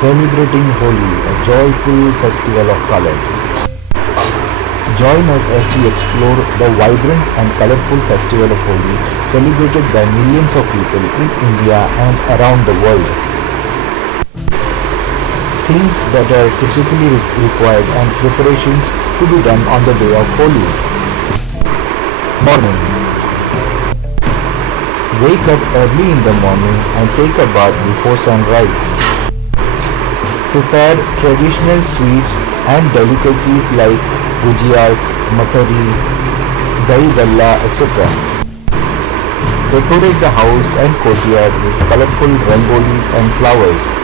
celebrating Holi, a joyful festival of colors. Join us as we explore the vibrant and colorful festival of Holi, celebrated by millions of people in India and around the world. Things that are typically required and preparations to be done on the day of Holi. Morning. Wake up early in the morning and take a bath before sunrise. Prepare traditional sweets and delicacies like Gujiyas, Mathri, Dahi Bhalla, etc. Decorate the house and courtyard with colorful rangolis and flowers.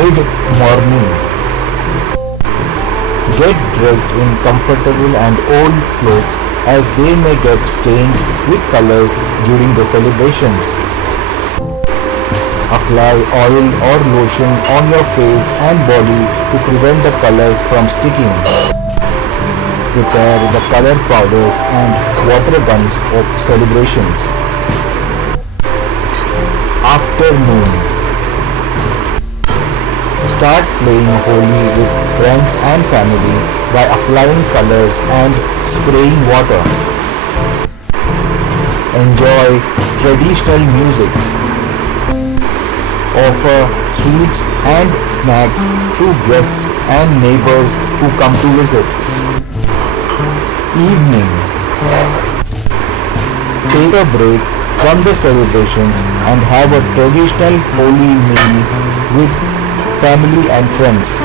Mid-morning. Get dressed in comfortable and old clothes as they may get stained with colors during the celebrations. Apply oil or lotion on your face and body to prevent the colors from sticking. Prepare the color powders and water guns for celebrations. Afternoon. Start playing Holi with friends and family by applying colors and spraying water. Enjoy traditional music. Offer sweets and snacks to guests and neighbors who come to visit. Evening. Take a break from the celebrations and have a traditional Holi meal with family and friends.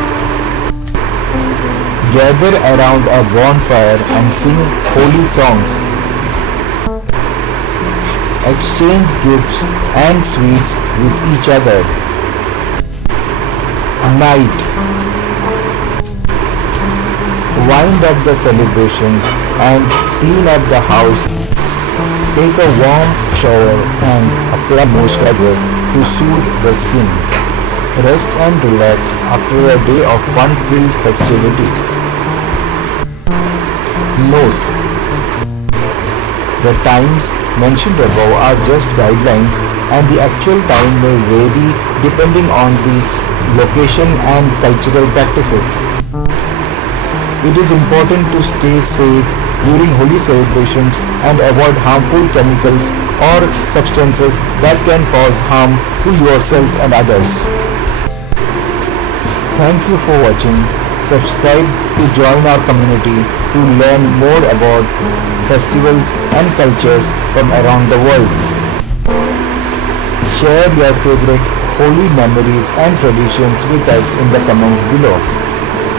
Gather around a bonfire and sing Holi songs. Exchange gifts and sweets with each other. Night. Wind up the celebrations and clean up the house. Take a warm shower and apply moisturizer to soothe the skin. Rest and relax after a day of fun-filled festivities. Note: the times mentioned above are just guidelines and the actual time may vary depending on the location and cultural practices. It is important to stay safe during Holi celebrations and avoid harmful chemicals or substances that can cause harm to yourself and others. Thank you for watching. Subscribe to join our community to learn more about festivals and cultures from around the world. Share your favorite Holi memories and traditions with us in the comments below.